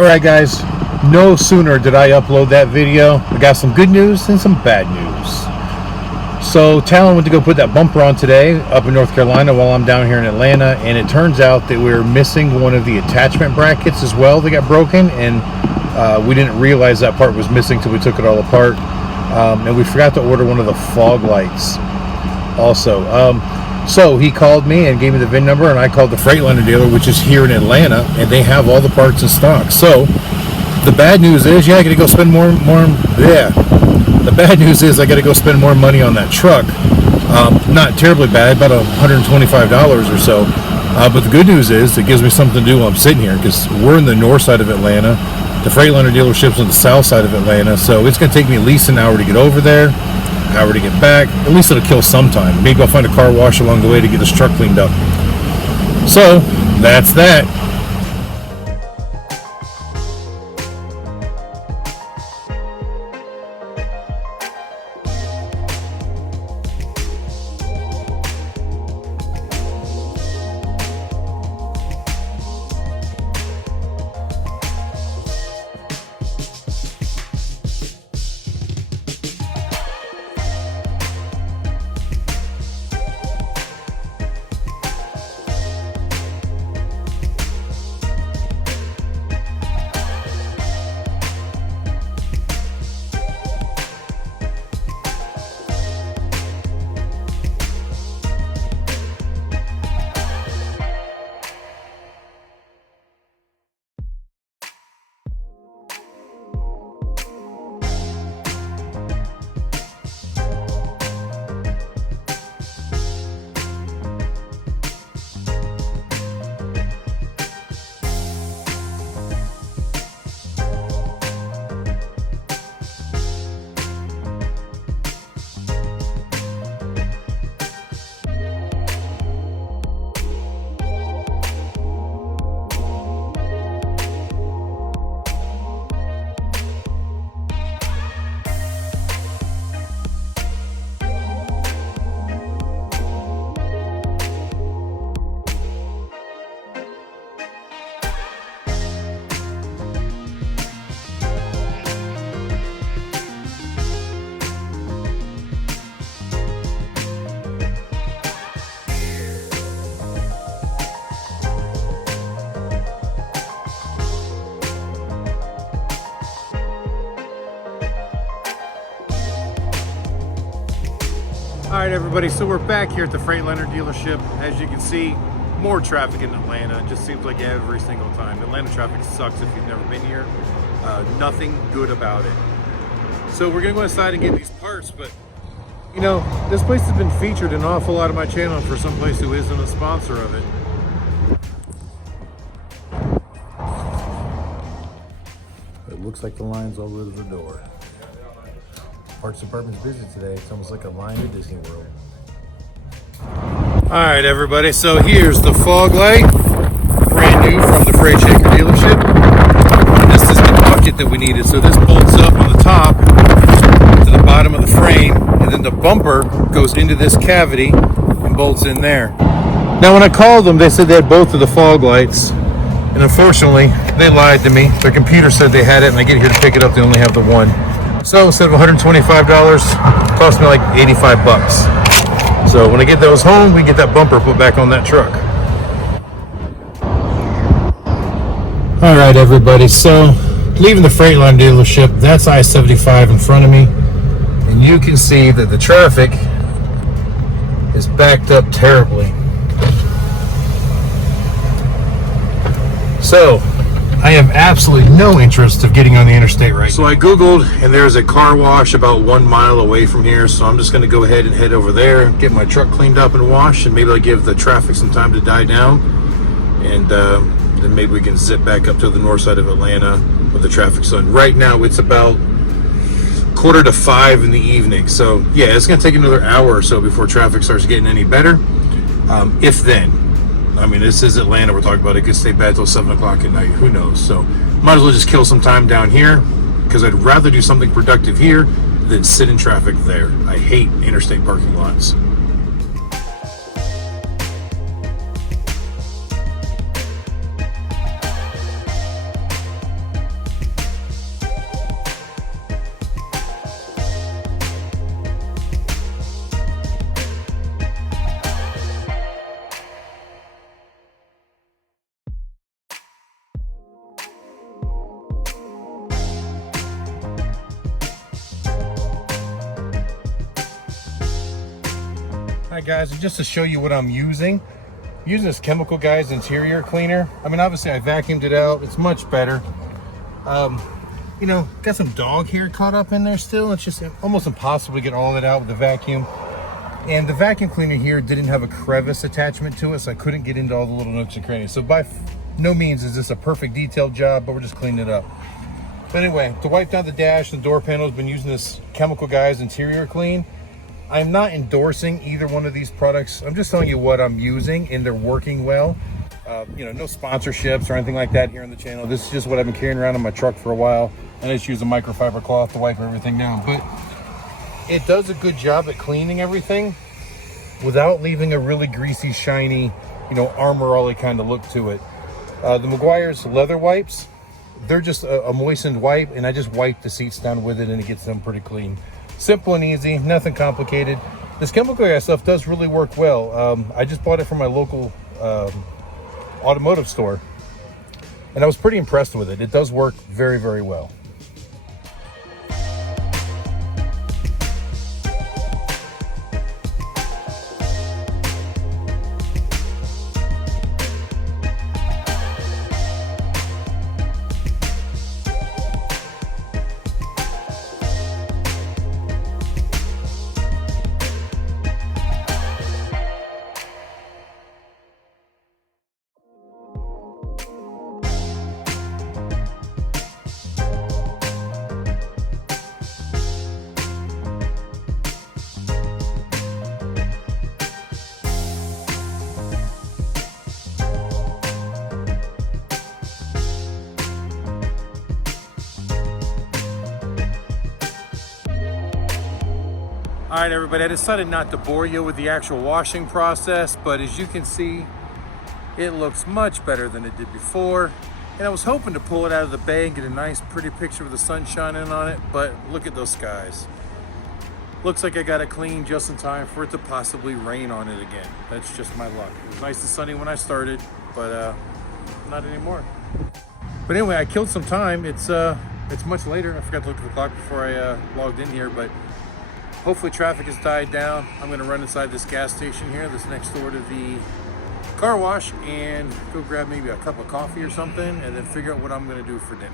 Alright guys, no sooner did I upload that video, I got some good news and some bad news. So Talon went to go put that bumper on today up in North Carolina while I'm down here in Atlanta, and it turns out that we're missing one of the attachment brackets as well that got broken, and we didn't realize that part was missing till we took it all apart. And we forgot to order one of the fog lights also. So he called me and gave me the VIN number, and I called the Freightliner dealer, which is here in Atlanta, and they have all the parts in stock. So the bad news is, I got to go spend more. The bad news is I got to go spend more money on that truck. Not terribly bad, about $125 or so. But the good news is it gives me something to do while I'm sitting here, because we're in the north side of Atlanta. The Freightliner dealership's on the south side of Atlanta, so it's going to take me at least an hour to get over there, an hour to get back. At least it'll kill some time. Maybe I'll find a car wash along the way to get this truck cleaned up. So that's that. Alright everybody, so we're back here at the Freightliner dealership. As you can see, more traffic in Atlanta. It just seems like every single time. Atlanta traffic sucks if you've never been here. Nothing good about it. So we're going to go inside and get these parts, but you know, this place has been featured an awful lot of my channel for some place who isn't a sponsor of it. It looks like the line's all over the door. Parts department's busy today. It's almost like a line at Disney World. All right, everybody. So here's the fog light, brand new from the Freight Shaker dealership. And this is the bucket that we needed. So this bolts up on the top to the bottom of the frame, and then the bumper goes into this cavity and bolts in there. Now, when I called them, they said they had both of the fog lights, and unfortunately, they lied to me. Their computer said they had it, and I get here to pick it up. They only have the one. So instead of $125, it cost me like 85 bucks. So when I get those home, we get that bumper put back on that truck. All right, everybody. So leaving the Freightliner dealership, that's I-75 in front of me. And you can see that the traffic is backed up terribly. So I have absolutely no interest of getting on the interstate right now. So I Googled, and there's a car wash about 1 mile away from here. So I'm just going to go ahead and head over there, get my truck cleaned up and washed, and maybe I'll give the traffic some time to die down. And then maybe we can zip back up to the north side of Atlanta with the traffic's done. Right now, it's about 4:45 in the evening. So yeah, it's going to take another hour or so before traffic starts getting any better. If then. I mean, this is Atlanta we're talking about. It could stay bad till 7 o'clock at night. Who knows? So might as well just kill some time down here, because I'd rather do something productive here than sit in traffic there. I hate interstate parking lots. right, guys, and just to show you what I'm using this Chemical Guys interior cleaner. I mean, obviously I vacuumed it out. It's much better. You know, got some dog hair caught up in there still. It's just almost impossible to get all of it out with the vacuum. And the vacuum cleaner here didn't have a crevice attachment to it, so I couldn't get into all the little nooks and crannies. So by no means is this a perfect detailed job, but we're just cleaning it up. But anyway, to wipe down the dash and the door panels, been using this Chemical Guys interior clean. I'm not endorsing either one of these products. I'm just telling you what I'm using, and they're working well. You know, no sponsorships or anything like that here on the channel. This is just what I've been carrying around in my truck for a while, and I just use a microfiber cloth to wipe everything down. But it does a good job at cleaning everything without leaving a really greasy, shiny, you know, Armor-All kind of look to it. The Mcguire's leather wipes, they're just a moistened wipe, and I just wipe the seats down with it, and it gets them pretty clean. Simple and easy, nothing complicated. This Chemical Guy stuff does really work well. I just bought it from my local automotive store, and I was pretty impressed with it. It does work very, very well. All right, everybody, I decided not to bore you with the actual washing process, but as you can see, it looks much better than it did before. And I was hoping to pull it out of the bay and get a nice, pretty picture with the sun shining on it, but look at those skies. Looks like I got it clean just in time for it to possibly rain on it again. That's just my luck. It was nice and sunny when I started, but not anymore. But anyway, I killed some time. It's much later. I forgot to look at the clock before I logged in here, but hopefully traffic has died down. I'm gonna run inside this gas station here that's next door to the car wash and go grab maybe a cup of coffee or something, and then figure out what I'm gonna do for dinner.